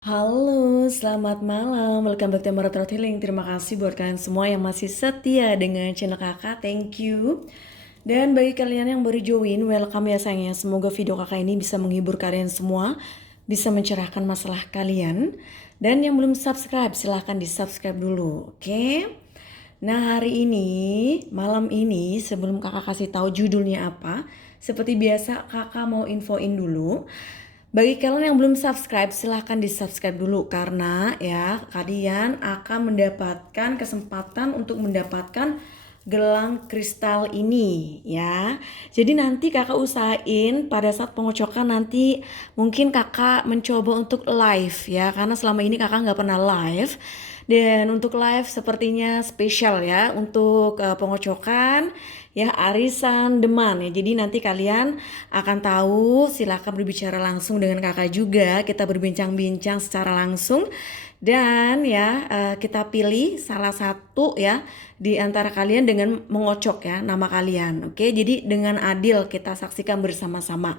Halo, selamat malam. Welcome back to Emerald Throat Healing. Terima kasih buat kalian semua yang masih setia dengan channel kakak. Thank you. Dan bagi kalian yang baru join, welcome ya sayangnya. Semoga video kakak ini bisa menghibur kalian semua, bisa mencerahkan masalah kalian. Dan yang belum subscribe, silahkan di subscribe dulu, oke? Nah hari ini, malam ini sebelum kakak kasih tahu judulnya apa, seperti biasa kakak mau infoin dulu. Bagi kalian yang belum subscribe, silahkan di subscribe dulu karena ya kalian akan mendapatkan kesempatan untuk mendapatkan gelang kristal ini ya. Jadi nanti kakak usahain pada saat pengocokan nanti mungkin kakak mencoba untuk live ya, karena selama ini kakak nggak pernah live. Dan untuk live sepertinya spesial ya untuk pengocokan ya arisan Deman ya. Jadi nanti kalian akan tahu, silakan berbicara langsung dengan kakak juga. Kita berbincang-bincang secara langsung dan ya kita pilih salah satu ya di antara kalian dengan mengocok ya nama kalian. Oke, jadi dengan adil kita saksikan bersama-sama.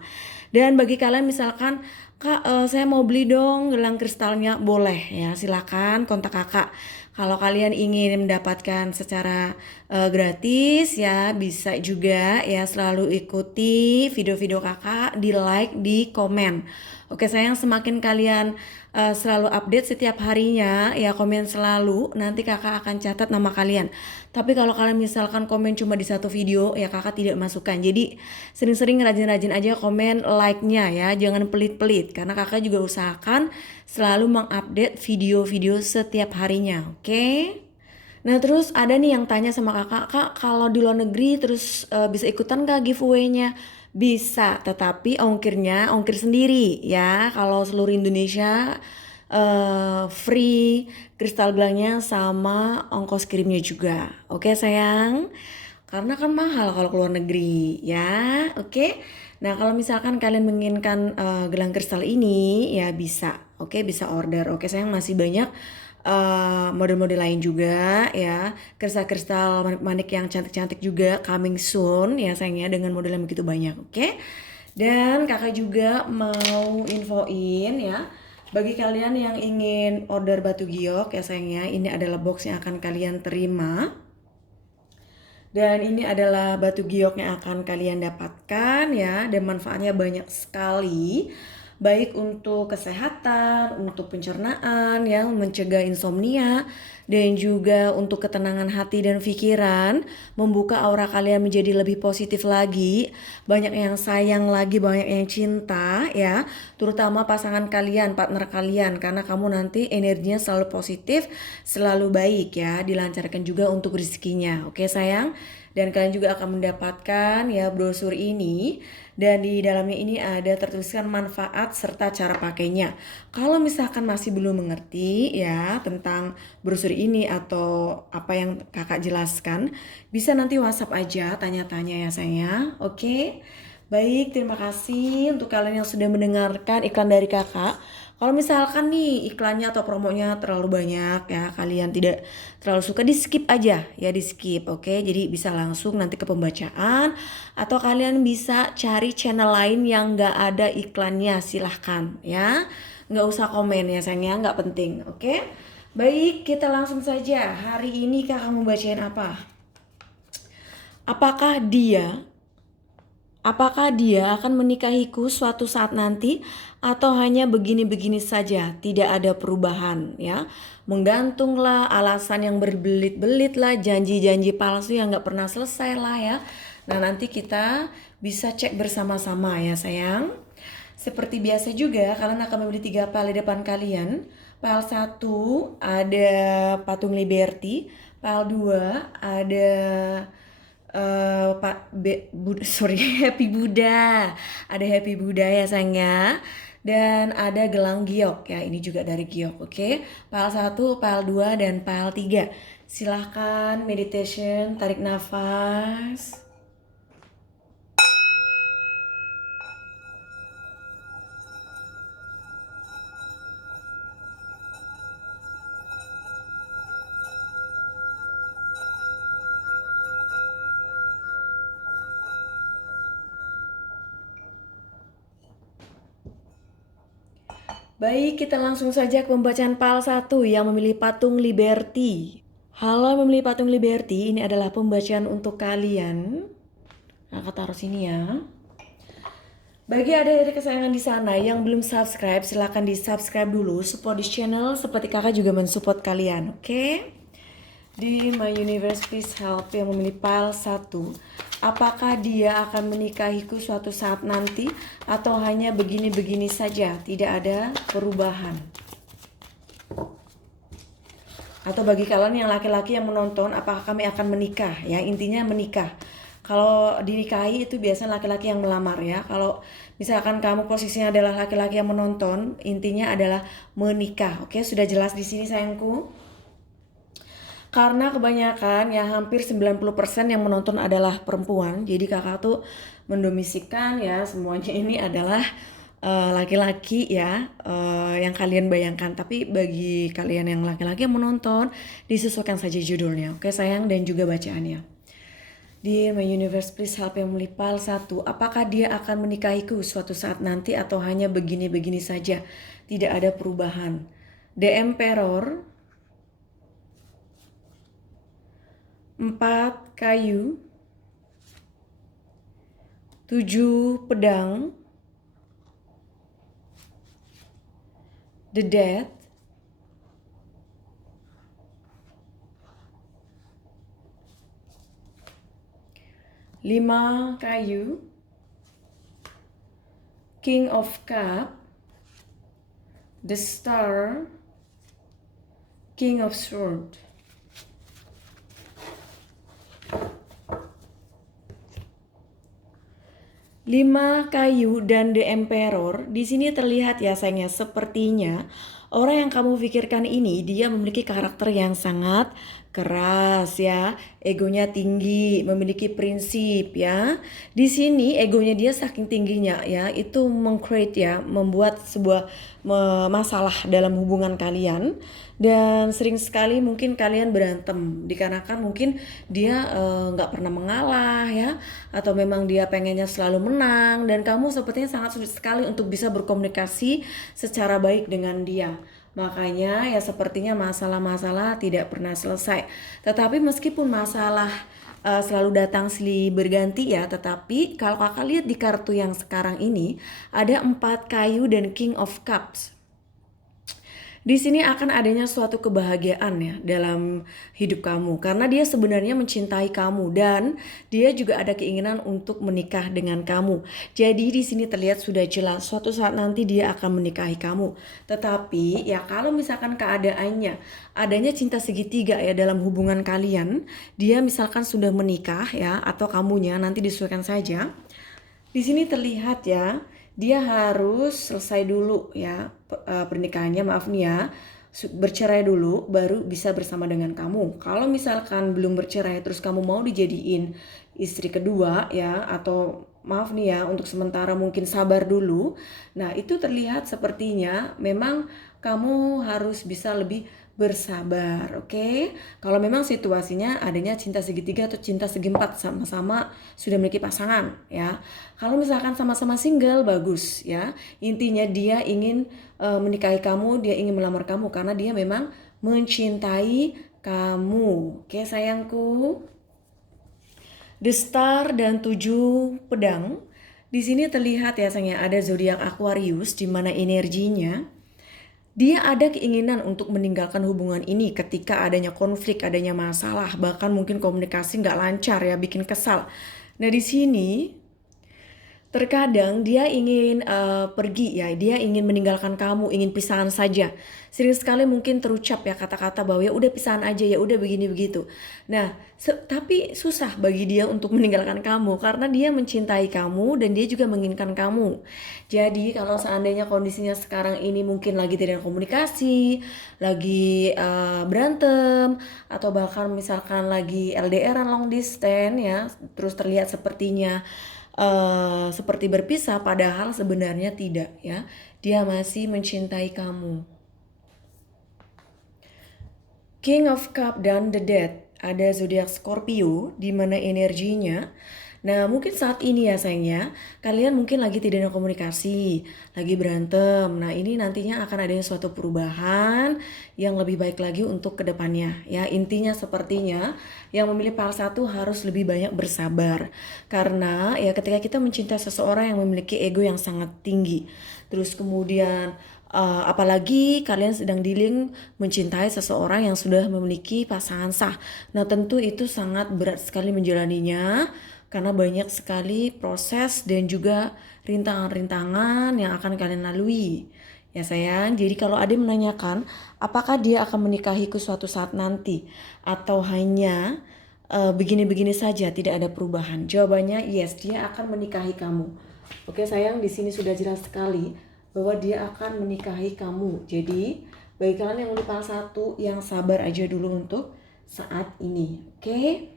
Dan bagi kalian misalkan Kak, saya mau beli dong gelang kristalnya, boleh ya, silakan kontak kakak. Kalau kalian ingin mendapatkan secara gratis ya, bisa juga ya, selalu ikuti video-video kakak, di like, di komen. Oke sayang, semakin kalian selalu update setiap harinya ya, komen selalu, nanti kakak akan catat nama kalian. Tapi kalau kalian misalkan komen cuma di satu video ya, kakak tidak masukkan. Jadi sering-sering rajin-rajin aja komen like-nya ya, jangan pelit-pelit karena kakak juga usahakan selalu mengupdate video-video setiap harinya, oke? Nah terus ada nih yang tanya sama kakak, kak kalau di luar negeri terus bisa ikutan gak giveaway-nya? Bisa, tetapi ongkir sendiri ya. Kalau seluruh Indonesia free kristal gelangnya sama ongkos kirimnya juga. Oke sayang? Karena kan mahal kalau ke luar negeri ya. Oke. Nah, kalau misalkan kalian menginginkan gelang kristal ini ya bisa. Oke, bisa order. Oke, sayang masih banyak model-model lain juga ya, kristal-kristal manik-manik yang cantik-cantik juga coming soon ya sayangnya, dengan model yang begitu banyak. Oke. Dan kakak juga mau infoin ya, bagi kalian yang ingin order batu giok ya sayangnya, ini adalah box yang akan kalian terima. Dan ini adalah batu giok yang akan kalian dapatkan ya, dan manfaatnya banyak sekali. Baik untuk kesehatan, untuk pencernaan, yang mencegah insomnia, dan juga untuk ketenangan hati dan pikiran, membuka aura kalian menjadi lebih positif lagi, banyak yang sayang lagi, banyak yang cinta ya, terutama pasangan kalian, partner kalian, karena kamu nanti energinya selalu positif, selalu baik ya, dilancarkan juga untuk rezekinya. Oke sayang? Dan kalian juga akan mendapatkan ya brosur ini, dan di dalamnya ini ada tertuliskan manfaat serta cara pakainya. Kalau misalkan masih belum mengerti ya tentang brosur ini atau apa yang kakak jelaskan, bisa nanti WhatsApp aja tanya-tanya ya sayang. Oke. Baik, terima kasih untuk kalian yang sudah mendengarkan iklan dari kakak. Kalau misalkan nih iklannya atau promonya terlalu banyak ya, kalian tidak terlalu suka, di skip aja ya, di skip. Oke, jadi bisa langsung nanti ke pembacaan, atau kalian bisa cari channel lain yang gak ada iklannya, silahkan ya. Gak usah komen ya sayangnya, gak penting. Oke. Baik, kita langsung saja. Hari ini kakak mau bacain apa? Apakah dia Apakah dia akan menikahiku suatu saat nanti, atau hanya begini-begini saja, tidak ada perubahan ya? Menggantunglah, alasan yang berbelit-belit lah, janji-janji palsu yang gak pernah selesai lah ya. Nah nanti kita bisa cek bersama-sama ya sayang. Seperti biasa juga kalian akan membeli 3 pile di depan kalian. Pile 1 ada patung Liberty, pile 2 ada sorry, Happy Buddha. Ada Happy Buddha ya sayangnya. Dan ada gelang giok ya, ini juga dari giok. Oke. Pile 1, pile 2, dan pile 3. Silahkan meditation, tarik nafas. Baik, kita langsung saja ke pembacaan PAL 1 yang memilih patung Liberty. Halo yang memilih patung Liberty, ini adalah pembacaan untuk kalian. Nah, aku taruh sini ya. Bagi adik-adik kesayangan di sana yang belum subscribe, silahkan di subscribe dulu, support di channel seperti kakak juga mensupport kalian, oke? Di My Universe Please Help yang memilih PAL 1, apakah dia akan menikahiku suatu saat nanti atau hanya begini-begini saja, tidak ada perubahan? Atau bagi kalian yang laki-laki yang menonton, apakah kami akan menikah? Ya, intinya menikah. Kalau dinikahi itu biasanya laki-laki yang melamar ya. Kalau misalkan kamu posisinya adalah laki-laki yang menonton, intinya adalah menikah. Oke, sudah jelas di sini sayangku? Karena kebanyakan ya hampir 90% yang menonton adalah perempuan. Jadi kakak tuh mendomisikan ya semuanya ini adalah laki-laki ya yang kalian bayangkan. Tapi bagi kalian yang laki-laki yang menonton, disesuaikan saja judulnya. Oke sayang, dan juga bacaannya. Dear My Universe Please Help yang memilih PAL 1, apakah dia akan menikahiku suatu saat nanti atau hanya begini-begini saja, tidak ada perubahan? The Emperor, 4 kayu, 7 pedang, The Death, 5 kayu, King of Cup, The Star, King of Sword. Lima kayu dan The Emperor. Di sini terlihat ya sayangnya, sepertinya orang yang kamu pikirkan ini dia memiliki karakter yang sangat keras ya, egonya tinggi, memiliki prinsip ya. Di sini egonya dia saking tingginya ya, itu meng-create ya, membuat sebuah masalah dalam hubungan kalian. Dan sering sekali mungkin kalian berantem dikarenakan mungkin dia nggak pernah mengalah ya, atau memang dia pengennya selalu menang, dan kamu sepertinya sangat sulit sekali untuk bisa berkomunikasi secara baik dengan dia. Makanya ya sepertinya masalah-masalah tidak pernah selesai. Tetapi meskipun masalah selalu datang silih berganti ya, tetapi kalau kakak lihat di kartu yang sekarang ini ada 4 kayu dan King of Cups. Di sini akan adanya suatu kebahagiaan ya dalam hidup kamu, karena dia sebenarnya mencintai kamu dan dia juga ada keinginan untuk menikah dengan kamu. Jadi di sini terlihat sudah jelas suatu saat nanti dia akan menikahi kamu. Tetapi ya kalau misalkan keadaannya adanya cinta segitiga ya dalam hubungan kalian, dia misalkan sudah menikah ya atau kamunya, nanti disesuaikan saja. Di sini terlihat ya, dia harus selesai dulu ya pernikahannya, maaf nih ya, bercerai dulu baru bisa bersama dengan kamu. Kalau misalkan belum bercerai terus kamu mau dijadiin istri kedua ya, atau maaf nih ya untuk sementara mungkin sabar dulu. Nah itu terlihat sepertinya memang kamu harus bisa lebih bersabar, oke? Kalau memang situasinya adanya cinta segitiga atau cinta segi empat, sama-sama sudah memiliki pasangan ya. Kalau misalkan sama-sama single, bagus ya. Intinya dia ingin menikahi kamu, dia ingin melamar kamu karena dia memang mencintai kamu. Oke sayangku. The Star dan 7 pedang. Di sini terlihat ya sayangnya ada zodiak Aquarius, di mana energinya dia ada keinginan untuk meninggalkan hubungan ini ketika adanya konflik, adanya masalah, bahkan mungkin komunikasi nggak lancar ya, bikin kesal. Nah di sini terkadang dia ingin pergi ya, dia ingin meninggalkan kamu, ingin pisahan saja. Sering sekali mungkin terucap ya kata-kata bahwa ya udah pisahan aja, ya udah begini begitu. Nah, tapi susah bagi dia untuk meninggalkan kamu karena dia mencintai kamu dan dia juga menginginkan kamu. Jadi kalau seandainya kondisinya sekarang ini mungkin lagi tidak ada komunikasi, lagi berantem, atau bahkan misalkan lagi LDRan long distance ya, terus terlihat sepertinya seperti berpisah, padahal sebenarnya tidak ya, dia masih mencintai kamu. King of Cup dan The Death, ada zodiak Scorpio di mana energinya Nah, mungkin saat ini ya sayangnya, kalian mungkin lagi tidak ada komunikasi, lagi berantem. Nah, ini nantinya akan ada suatu perubahan yang lebih baik lagi untuk kedepannya. Ya, intinya sepertinya yang memilih pile 1 harus lebih banyak bersabar. Karena ya ketika kita mencintai seseorang yang memiliki ego yang sangat tinggi, terus kemudian apalagi kalian sedang dealing mencintai seseorang yang sudah memiliki pasangan sah. Nah, tentu itu sangat berat sekali menjalaninya karena banyak sekali proses dan juga rintangan-rintangan yang akan kalian lalui. Ya sayang, jadi kalau Ade menanyakan apakah dia akan menikahiku suatu saat nanti atau hanya begini-begini saja tidak ada perubahan. Jawabannya yes, dia akan menikahi kamu. Oke sayang, di sini sudah jelas sekali bahwa dia akan menikahi kamu. Jadi bagi kalian yang udah satu, yang sabar aja dulu untuk saat ini. Oke?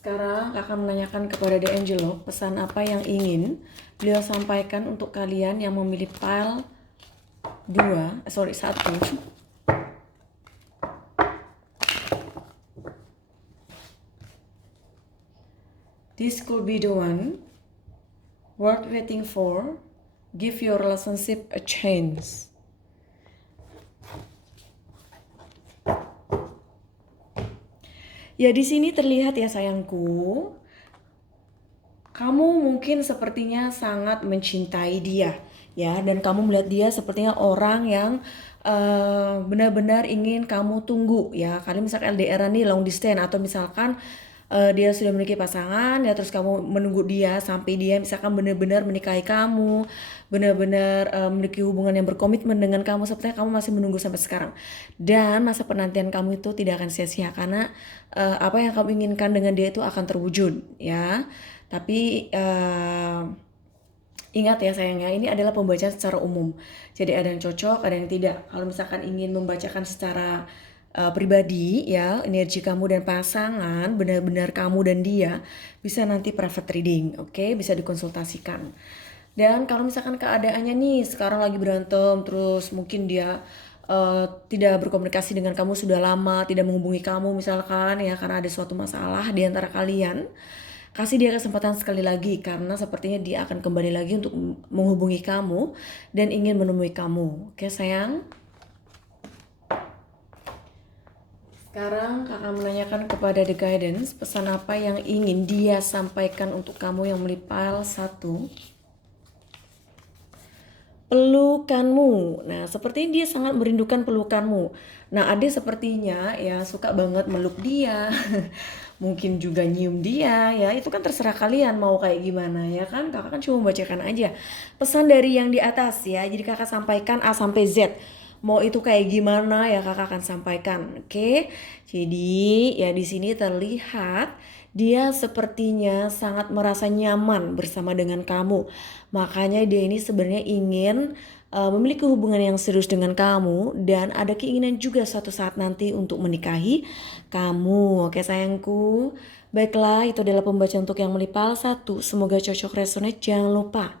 Sekarang kakak menanyakan kepada The Angelo pesan apa yang ingin beliau sampaikan untuk kalian yang memilih pile 1. This could be the one worth waiting for. Give your relationship a chance. Ya di sini terlihat ya sayangku, kamu mungkin sepertinya sangat mencintai dia ya, dan kamu melihat dia sepertinya orang yang benar-benar ingin kamu tunggu ya. Kalian misalkan LDR nih, long distance, atau misalkan dia sudah memiliki pasangan ya, terus kamu menunggu dia sampai dia misalkan benar-benar menikahi kamu, benar-benar memiliki hubungan yang berkomitmen dengan kamu. Sepertinya kamu masih menunggu sampai sekarang, dan masa penantian kamu itu tidak akan sia-sia karena apa yang kamu inginkan dengan dia itu akan terwujud ya. Tapi ingat ya sayangnya, ini adalah pembacaan secara umum. Jadi ada yang cocok, ada yang tidak. Kalau misalkan ingin membacakan secara pribadi ya, energi kamu dan pasangan, benar-benar kamu dan dia, bisa nanti private reading, oke? Bisa dikonsultasikan. Dan kalau misalkan keadaannya nih sekarang lagi berantem, terus mungkin dia tidak berkomunikasi dengan kamu sudah lama, tidak menghubungi kamu misalkan ya, karena ada suatu masalah di antara kalian, kasih dia kesempatan sekali lagi karena sepertinya dia akan kembali lagi untuk menghubungi kamu dan ingin menemui kamu. Oke sayang? Sekarang kakak menanyakan kepada The Guidance, pesan apa yang ingin dia sampaikan untuk kamu yang memilih pile 1. Pelukanmu. Nah, sepertinya dia sangat merindukan pelukanmu. Nah, Ade sepertinya ya suka banget meluk dia. Mungkin juga nyium dia ya. Itu kan terserah kalian mau kayak gimana ya kan. Kakak kan cuma membacakan aja pesan dari yang di atas ya. Jadi kakak sampaikan A sampai Z. Mau itu kayak gimana ya kakak akan sampaikan. Oke. Jadi ya di sini terlihat dia sepertinya sangat merasa nyaman bersama dengan kamu. Makanya dia ini sebenarnya ingin memiliki hubungan yang serius dengan kamu, dan ada keinginan juga suatu saat nanti untuk menikahi kamu. Oke sayangku. Baiklah, itu adalah pembacaan untuk yang melipal 1. Semoga cocok, resonate. Jangan lupa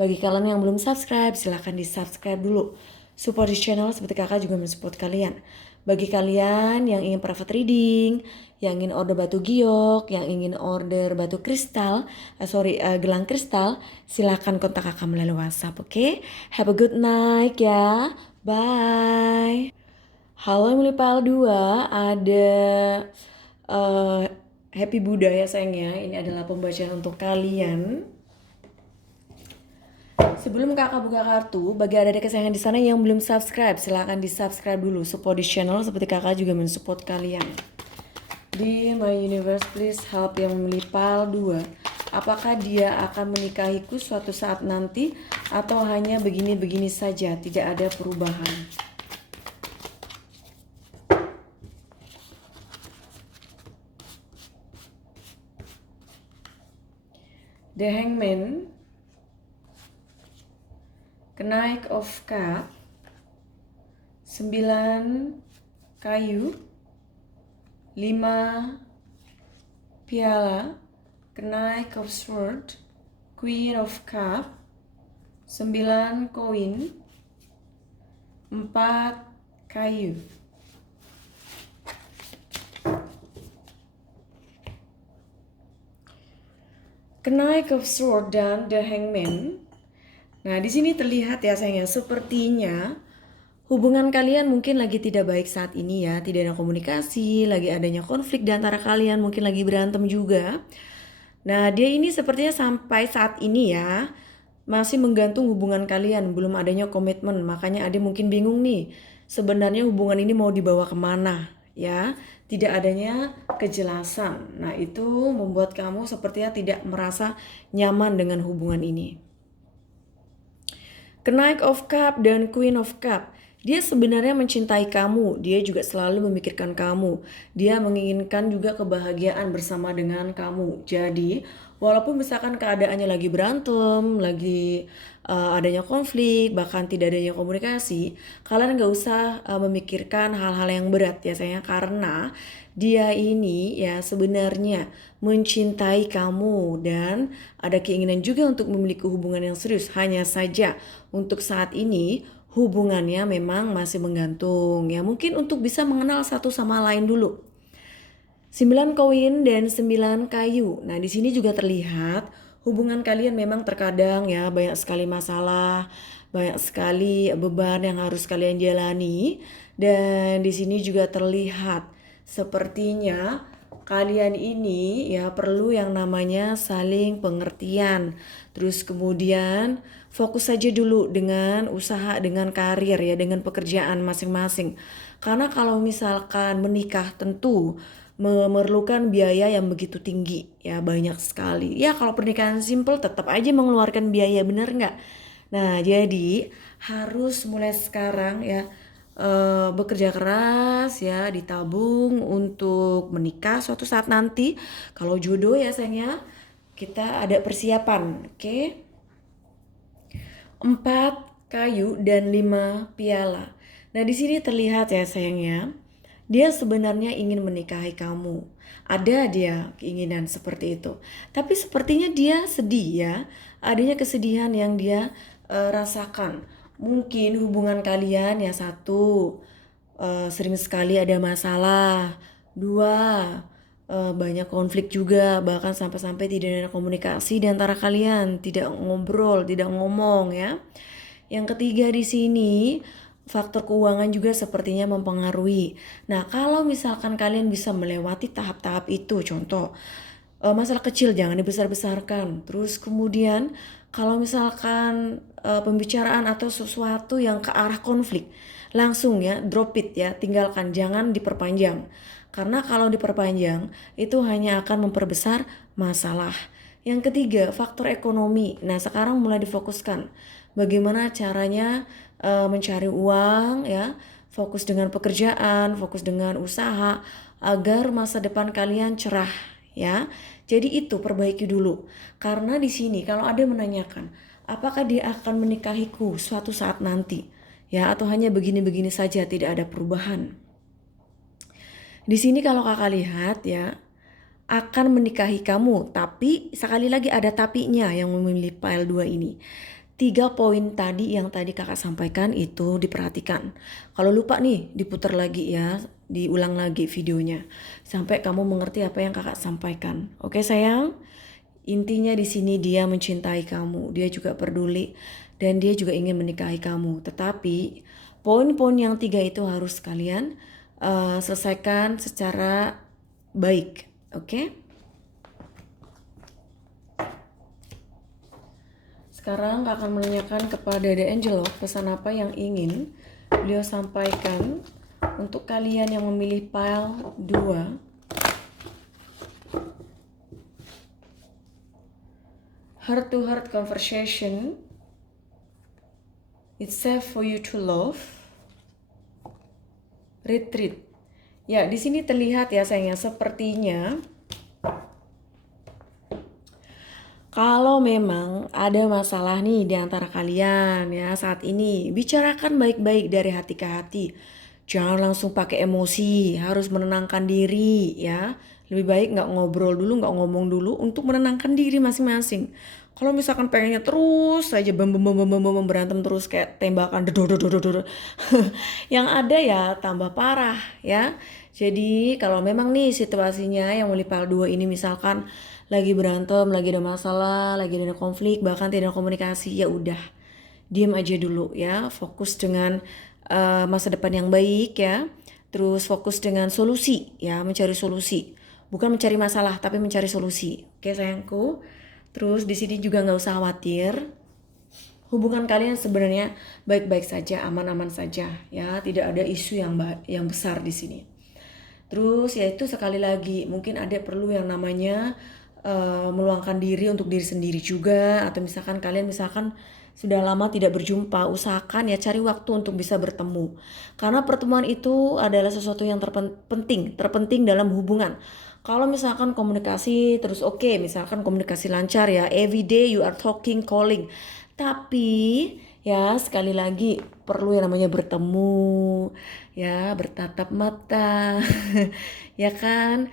bagi kalian yang belum subscribe, silahkan di subscribe dulu. Support di channel seperti kakak juga mensupport kalian. Bagi kalian yang ingin private reading, yang ingin order batu giok, yang ingin order batu kristal, gelang kristal, silahkan kontak kakak melalui WhatsApp, oke? Have a good night ya. Bye. Halo yang Pal 2, ada Happy Buddha ya sayangnya. Ini adalah pembacaan untuk kalian. Sebelum kakak buka kartu, bagi adik-adik kesayangan di sana yang belum subscribe, silahkan di subscribe dulu. Support di channel seperti kakak juga mensupport kalian. Di My Universe, please help yang memilih pile 2. Apakah dia akan menikahiku suatu saat nanti atau hanya begini-begini saja, tidak ada perubahan? The Hangman, Knight of Cup, 9 kayu, 5 piala, Knight of Sword, Queen of Cup, 9 koin, 4 kayu. Knight of Swords dan The Hangman. Nah, di sini terlihat ya sayangnya, sepertinya hubungan kalian mungkin lagi tidak baik saat ini ya, tidak ada komunikasi, lagi adanya konflik di antara kalian, mungkin lagi berantem juga. Nah, dia ini sepertinya sampai saat ini ya, masih menggantung hubungan kalian, belum adanya komitmen. Makanya ada mungkin bingung nih, sebenarnya hubungan ini mau dibawa kemana ya, tidak adanya kejelasan. Nah, itu membuat kamu sepertinya tidak merasa nyaman dengan hubungan ini. Knight of Cup dan Queen of Cup. Dia sebenarnya mencintai kamu, dia juga selalu memikirkan kamu. Dia menginginkan juga kebahagiaan bersama dengan kamu. Jadi, walaupun misalkan keadaannya lagi berantem, lagi adanya konflik, bahkan tidak adanya komunikasi, kalian nggak usah memikirkan hal-hal yang berat ya sayang, karena dia ini ya sebenarnya mencintai kamu dan ada keinginan juga untuk memiliki hubungan yang serius. Hanya saja untuk saat ini hubungannya memang masih menggantung ya, mungkin untuk bisa mengenal satu sama lain dulu. 9 koin dan 9 kayu. Nah, di sini juga terlihat hubungan kalian memang terkadang ya banyak sekali masalah, banyak sekali beban yang harus kalian jalani, dan di sini juga terlihat sepertinya kalian ini ya perlu yang namanya saling pengertian. Terus kemudian fokus saja dulu dengan usaha, dengan karir ya, dengan pekerjaan masing-masing. Karena kalau misalkan menikah tentu memerlukan biaya yang begitu tinggi ya, banyak sekali. Ya kalau pernikahan simple tetap aja mengeluarkan biaya, bener nggak? Nah jadi harus mulai sekarang ya bekerja keras ya, ditabung untuk menikah suatu saat nanti. Kalau jodoh ya sayangnya kita ada persiapan, oke? 4 kayu dan 5 piala. Nah, di sini terlihat ya sayangnya, dia sebenarnya ingin menikahi kamu. Ada dia keinginan seperti itu. Tapi sepertinya dia sedih ya. Adanya kesedihan yang dia rasakan. Mungkin hubungan kalian ya, satu, sering sekali ada masalah. Dua, banyak konflik juga, bahkan sampai-sampai tidak ada komunikasi di antara kalian, tidak ngobrol, tidak ngomong ya. Yang ketiga di sini, faktor keuangan juga sepertinya mempengaruhi. Nah, kalau misalkan kalian bisa melewati tahap-tahap itu, contoh masalah kecil jangan dibesar-besarkan. Terus kemudian kalau misalkan pembicaraan atau sesuatu yang ke arah konflik, langsung ya drop it ya, tinggalkan, jangan diperpanjang. Karena kalau diperpanjang itu hanya akan memperbesar masalah. Yang ketiga, faktor ekonomi. Nah, sekarang mulai difokuskan bagaimana caranya mencari uang ya, fokus dengan pekerjaan, fokus dengan usaha agar masa depan kalian cerah ya. Jadi itu perbaiki dulu. Karena di sini kalau ada yang menanyakan, apakah dia akan menikahiku suatu saat nanti? Ya, atau hanya begini-begini saja tidak ada perubahan. Di sini kalau kakak lihat ya, akan menikahi kamu, tapi sekali lagi ada tapinya yang memilih file 2 ini. 3 poin tadi yang tadi kakak sampaikan itu diperhatikan. Kalau lupa nih, diputar lagi ya, diulang lagi videonya sampai kamu mengerti apa yang kakak sampaikan. Oke sayang? Intinya di sini dia mencintai kamu, dia juga peduli dan dia juga ingin menikahi kamu. Tetapi poin-poin yang 3 itu harus kalian selesaikan secara baik. Oke? Sekarang kakak akan menanyakan kepada The Angel pesan apa yang ingin beliau sampaikan untuk kalian yang memilih pile 2. Heart to heart conversation. It's safe for you to love. Retreat. Ya, di sini terlihat ya sayangnya, sepertinya kalau memang ada masalah nih di antara kalian ya saat ini, bicarakan baik-baik dari hati ke hati. Jangan langsung pakai emosi, harus menenangkan diri ya. Lebih baik nggak ngobrol dulu, nggak ngomong dulu untuk menenangkan diri masing-masing. Kalau misalkan pengennya terus saja berantem terus kayak tembakan yang ada ya tambah parah ya. Jadi kalau memang nih situasinya yang melipal 2 ini misalkan lagi berantem, lagi ada masalah, lagi ada konflik, bahkan tidak ada komunikasi, ya udah diam aja dulu ya, fokus dengan masa depan yang baik ya. Terus fokus dengan solusi ya, mencari solusi. Bukan mencari masalah tapi mencari solusi. Oke sayangku. Terus di sini juga nggak usah khawatir. Hubungan kalian sebenarnya baik-baik saja, aman-aman saja ya, tidak ada isu yang besar di sini. Terus ya itu sekali lagi mungkin ada perlu yang namanya meluangkan diri untuk diri sendiri juga, atau misalkan kalian misalkan sudah lama tidak berjumpa, usahakan ya cari waktu untuk bisa bertemu. Karena pertemuan itu adalah sesuatu yang terpenting dalam hubungan. Kalau misalkan komunikasi terus oke, misalkan komunikasi lancar ya, every day you are talking, calling. Tapi ya sekali lagi perlu yang namanya bertemu, ya bertatap mata, ya kan.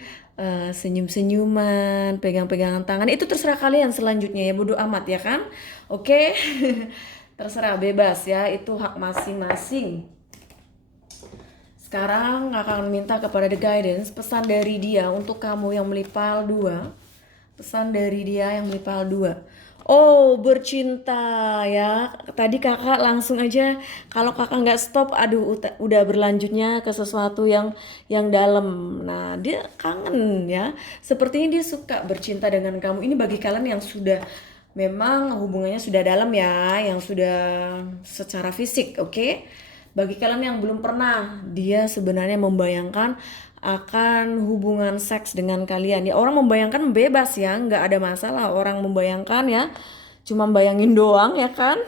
Senyum-senyuman, pegang-pegangan tangan, itu terserah kalian selanjutnya ya, bodo amat ya kan. Oke. Terserah, bebas ya, itu hak masing-masing. Sekarang kakak akan minta kepada The Guidance pesan dari dia untuk kamu yang melipal 2. Pesan dari dia yang melipal 2. Oh, bercinta ya. Tadi kakak langsung aja, kalau kakak nggak stop, aduh udah berlanjutnya ke sesuatu yang dalam. Nah, dia kangen ya. Sepertinya dia suka bercinta dengan kamu. Ini bagi kalian yang sudah memang hubungannya sudah dalam ya, yang sudah secara fisik, oke? Bagi kalian yang belum pernah, dia sebenarnya membayangkan akan hubungan seks dengan kalian. Ya orang membayangkan bebas ya, nggak ada masalah. Orang membayangkan ya, cuma bayangin doang ya kan.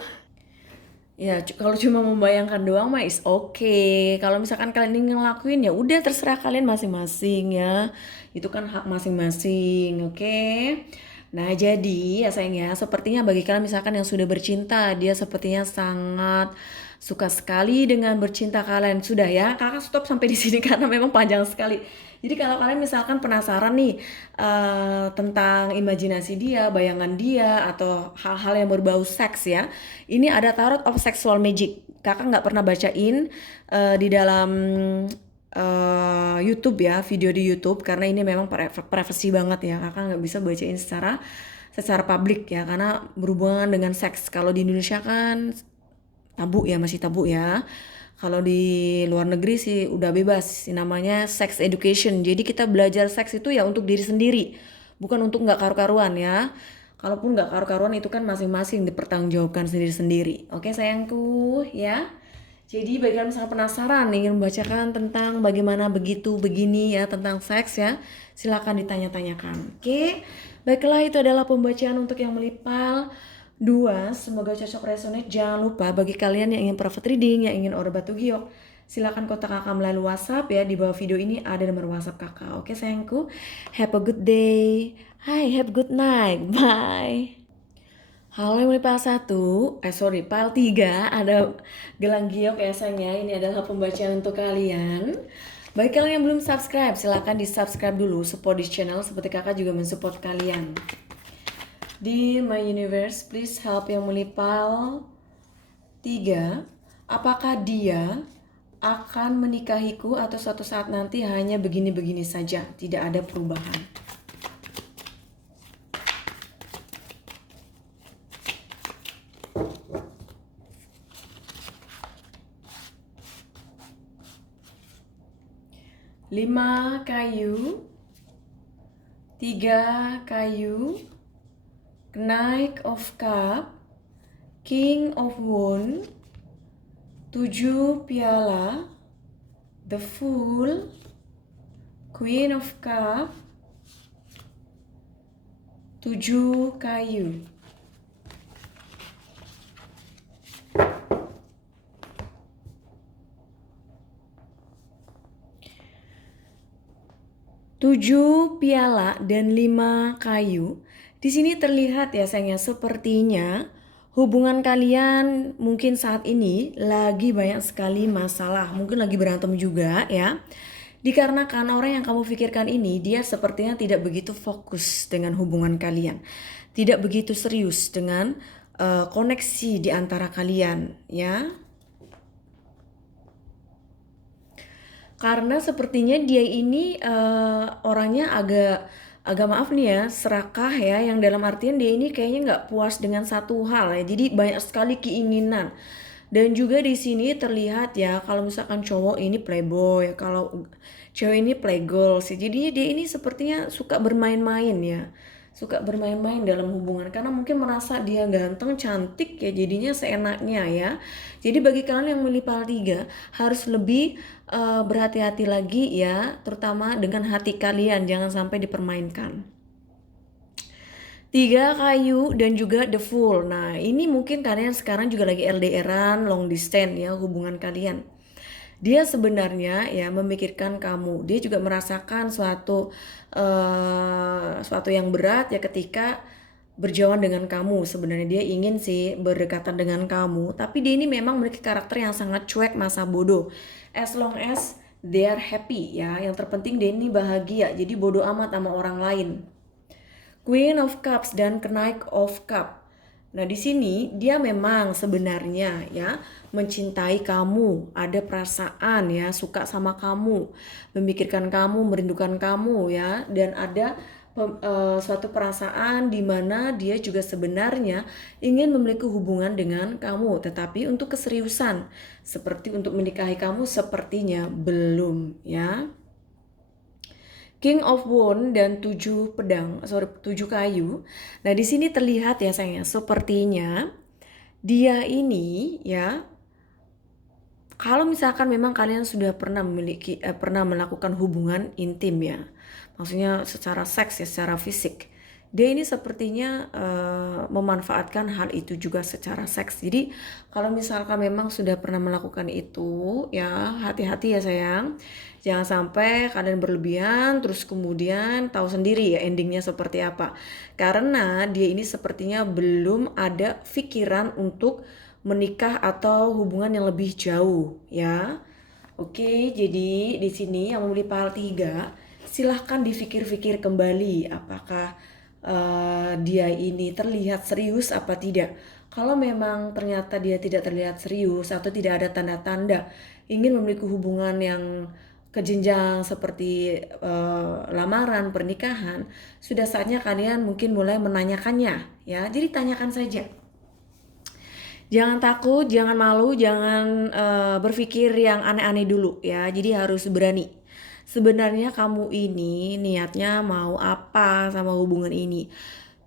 Ya kalau cuma membayangkan doang mah is okay. Kalau misalkan kalian ingin ngelakuin ya udah terserah kalian masing-masing ya. Itu kan hak masing-masing, oke? Nah jadi ya sayang ya, sepertinya bagi kalian misalkan yang sudah bercinta, dia sepertinya sangat suka sekali dengan bercinta kalian. Sudah ya, kakak stop sampai di sini karena memang panjang sekali. Jadi kalau kalian misalkan penasaran nih tentang imajinasi dia, bayangan dia, atau hal-hal yang berbau seks ya, ini ada Tarot of Sexual Magic. Kakak nggak pernah bacain di dalam YouTube ya, video di YouTube, karena ini memang privasi banget ya. Kakak nggak bisa bacain secara publik ya, karena berhubungan dengan seks. Kalau di Indonesia kan tabu ya, masih tabu ya. Kalau di luar negeri sih udah bebas, namanya sex education. Jadi kita belajar seks itu ya untuk diri sendiri, bukan untuk nggak karu-karuan ya. Kalaupun nggak karu-karuan itu kan masing-masing dipertanggungjawabkan sendiri-sendiri. Oke sayangku ya. Jadi bagi kalian misalnya penasaran ingin membacakan tentang bagaimana begitu begini ya tentang seks ya, silakan ditanya-tanyakan. Oke, baiklah itu adalah pembacaan untuk yang melipal 2, semoga cocok resonate. Jangan lupa bagi kalian yang ingin private reading, yang ingin aura batu giok, silakan kontak kakak melalui WhatsApp ya. Di bawah video ini ada nomor WhatsApp kakak. Oke sayangku, have a good day. Hai, have a good night. Bye. Halo yang melipal 1, pile 3 ada gelang giok ya sayangnya. Ini adalah pembacaan untuk kalian. Bagi kalian yang belum subscribe, silahkan di subscribe dulu, support di channel seperti kakak juga mensupport kalian. Di My Universe, please help yang melipal 3. Apakah dia akan menikahiku atau suatu saat nanti hanya begini-begini saja, tidak ada perubahan? Lima kayu, 3 kayu, Knight of Cup, King of Wand, 7 piala, The Fool, Queen of Cup, 7 kayu. Tujuh piala dan 5 kayu. Di sini terlihat ya sayangnya, sepertinya hubungan kalian mungkin saat ini lagi banyak sekali masalah, mungkin lagi berantem juga ya. Dikarenakan orang yang kamu pikirkan ini, dia sepertinya tidak begitu fokus dengan hubungan kalian, tidak begitu serius dengan koneksi di antara kalian ya. Karena sepertinya dia ini orangnya agak agak maaf nih ya, serakah ya, yang dalam artian dia ini kayaknya nggak puas dengan satu hal ya. Jadi banyak sekali keinginan. Dan juga di sini terlihat ya, kalau misalkan cowok ini playboy, kalau cewek ini playgirl sih. Jadinya dia ini sepertinya suka bermain-main ya. Suka bermain-main dalam hubungan karena mungkin merasa dia ganteng, cantik ya, jadinya seenaknya ya. Jadi bagi kalian yang memilih PAL 3 harus lebih berhati-hati lagi ya, terutama dengan hati kalian, jangan sampai dipermainkan. 3 kayu dan juga the fool. Nah ini mungkin kalian sekarang juga lagi LDRan, long distance ya hubungan kalian. Dia sebenarnya ya memikirkan kamu. Dia juga merasakan suatu yang berat ya ketika berjauhan dengan kamu. Sebenarnya dia ingin sih berdekatan dengan kamu, tapi dia ini memang memiliki karakter yang sangat cuek, masa bodoh. As long as they are happy ya, yang terpenting dia ini bahagia. Jadi bodoh amat sama orang lain. Queen of Cups dan Knight of Cup. Nah, di sini dia memang sebenarnya ya mencintai kamu, ada perasaan ya, suka sama kamu, memikirkan kamu, merindukan kamu ya, dan ada suatu perasaan di mana dia juga sebenarnya ingin memiliki hubungan dengan kamu, tetapi untuk keseriusan seperti untuk menikahi kamu sepertinya belum ya. King of Wand dan 7 kayu. Nah, di sini terlihat ya sayangnya, sepertinya dia ini ya, kalau misalkan memang kalian sudah pernah pernah melakukan hubungan intim ya, maksudnya secara seks ya, secara fisik, dia ini sepertinya memanfaatkan hal itu juga secara seks. Jadi kalau misalkan memang sudah pernah melakukan itu ya, hati-hati ya sayang, jangan sampai kalian berlebihan terus kemudian tahu sendiri ya endingnya seperti apa, karena dia ini sepertinya belum ada pikiran untuk menikah atau hubungan yang lebih jauh ya. Oke, jadi di sini yang memilih PAL 3 silahkan dipikir-pikir kembali apakah dia ini terlihat serius apa tidak. Kalau memang ternyata dia tidak terlihat serius atau tidak ada tanda-tanda ingin memiliki hubungan yang ke jenjang seperti lamaran, pernikahan, sudah saatnya kalian mungkin mulai menanyakannya ya. Jadi tanyakan saja. Jangan takut, jangan malu, jangan berpikir yang aneh-aneh dulu ya. Jadi harus berani. Sebenarnya kamu ini niatnya mau apa sama hubungan ini?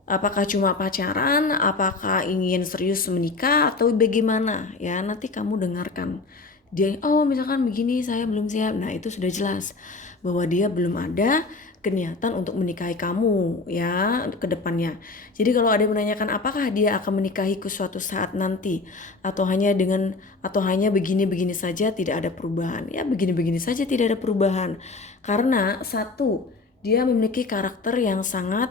Apakah cuma pacaran? Apakah ingin serius menikah atau bagaimana? Ya, nanti kamu dengarkan. Dia, oh misalkan begini saya belum siap. Nah, itu sudah jelas bahwa dia belum ada keniatan untuk menikahi kamu ya ke depannya. Jadi kalau ada yang menanyakan apakah dia akan menikahiku suatu saat nanti atau hanya begini-begini saja tidak ada perubahan. Ya begini-begini saja tidak ada perubahan. Karena satu, dia memiliki karakter yang sangat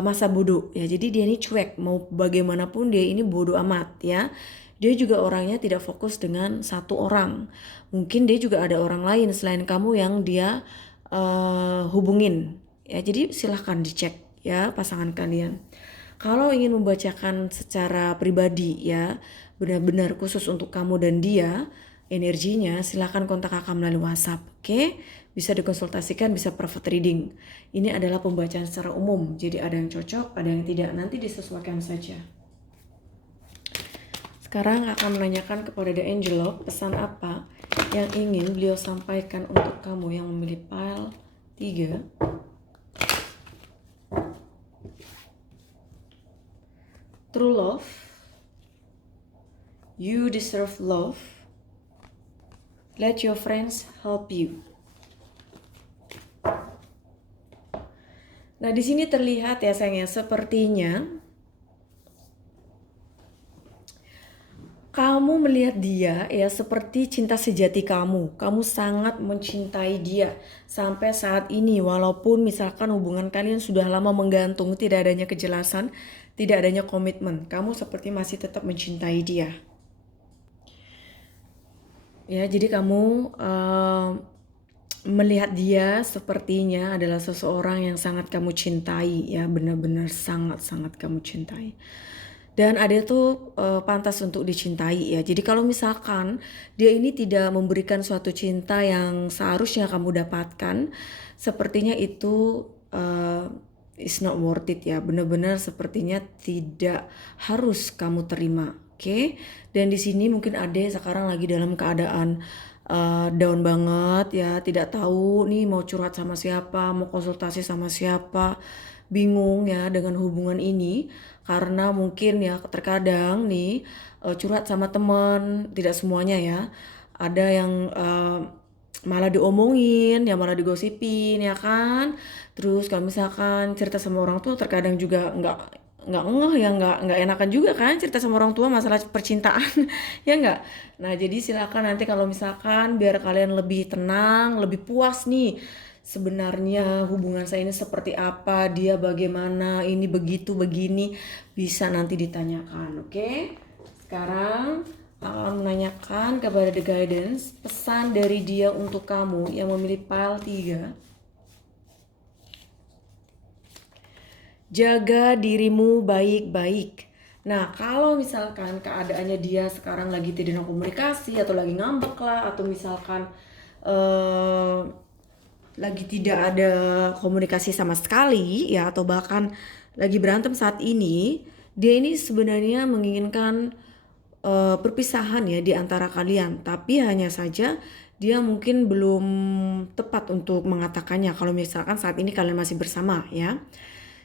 masa bodoh ya. Jadi dia ini cuek, mau bagaimanapun dia ini bodoh amat ya. Dia juga orangnya tidak fokus dengan satu orang. Mungkin dia juga ada orang lain selain kamu yang dia hubungin ya. Jadi silahkan dicek ya pasangan kalian. Kalau ingin membacakan secara pribadi ya, benar-benar khusus untuk kamu dan dia energinya, silahkan kontak kakak melalui WhatsApp. Oke, bisa dikonsultasikan, bisa private reading. Ini adalah pembacaan secara umum, jadi ada yang cocok, ada yang tidak, nanti disesuaikan saja. Sekarang akan menanyakan kepada The Angel, pesan apa yang ingin beliau sampaikan untuk kamu yang memilih PAL 3. True love. You deserve love. Let your friends help you. Nah, di sini terlihat ya sayangnya, sepertinya kamu melihat dia ya seperti cinta sejati kamu. Kamu sangat mencintai dia sampai saat ini, walaupun misalkan hubungan kalian sudah lama menggantung, tidak adanya kejelasan, tidak adanya komitmen. Kamu seperti masih tetap mencintai dia. Ya, jadi kamu melihat dia sepertinya adalah seseorang yang sangat kamu cintai ya, benar-benar sangat-sangat kamu cintai. Dan ada tuh pantas untuk dicintai ya. Jadi kalau misalkan dia ini tidak memberikan suatu cinta yang seharusnya kamu dapatkan, sepertinya itu uh, it's not worth it ya. Benar-benar sepertinya tidak harus kamu terima. Oke? Dan di sini mungkin Ade sekarang lagi dalam keadaan down banget ya, tidak tahu nih mau curhat sama siapa, mau konsultasi sama siapa, bingung ya dengan hubungan ini karena mungkin ya terkadang nih curhat sama teman tidak semuanya ya, ada yang malah diomongin ya, malah digosipin ya kan. Terus kalau misalkan cerita sama orang tua terkadang juga nggak ngeh ya, nggak enakan juga kan cerita sama orang tua masalah percintaan ya nggak. Nah jadi silakan nanti kalau misalkan biar kalian lebih tenang, lebih puas nih, sebenarnya hubungan saya ini seperti apa, dia bagaimana, ini begitu begini, bisa nanti ditanyakan. Oke, sekarang akan menanyakan kepada The Guidance pesan dari dia untuk kamu yang memilih pile 3. Jaga dirimu baik-baik. Nah, kalau misalkan keadaannya dia sekarang lagi tidak komunikasi atau lagi ngambek lah, atau misalkan lagi tidak ada komunikasi sama sekali ya, atau bahkan lagi berantem saat ini, dia ini sebenarnya menginginkan perpisahan ya di antara kalian, tapi hanya saja dia mungkin belum tepat untuk mengatakannya kalau misalkan saat ini kalian masih bersama ya.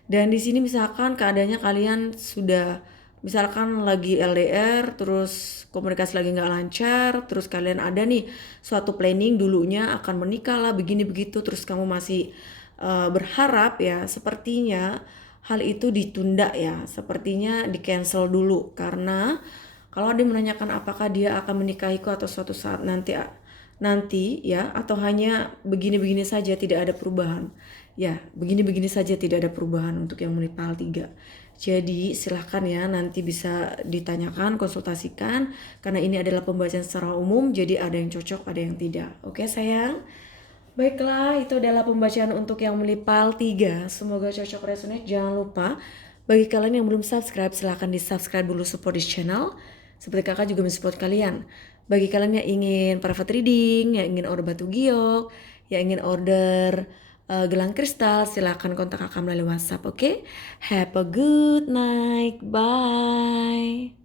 Dan di sini misalkan keadaannya kalian sudah misalkan lagi LDR, terus komunikasi lagi nggak lancar, terus kalian ada nih suatu planning dulunya akan menikah lah begini begitu, terus kamu masih berharap ya, sepertinya hal itu ditunda ya, sepertinya di cancel dulu karena kalau dia menanyakan apakah dia akan menikahiku atau suatu saat nanti ya, atau hanya begini-begini saja tidak ada perubahan. Ya, begini-begini saja tidak ada perubahan untuk yang menipal 3. Jadi silahkan ya nanti bisa ditanyakan, konsultasikan karena ini adalah pembahasan secara umum, jadi ada yang cocok, ada yang tidak. Oke sayang? Baiklah, itu adalah pembacaan untuk yang melipal 3. Semoga cocok, resonate. Jangan lupa bagi kalian yang belum subscribe, silahkan di subscribe dulu, support di channel. Seperti kakak juga mensupport kalian. Bagi kalian yang ingin private reading, yang ingin order batu giok, yang ingin order gelang kristal, silahkan kontak kakak melalui WhatsApp. Oke? Have a good night. Bye.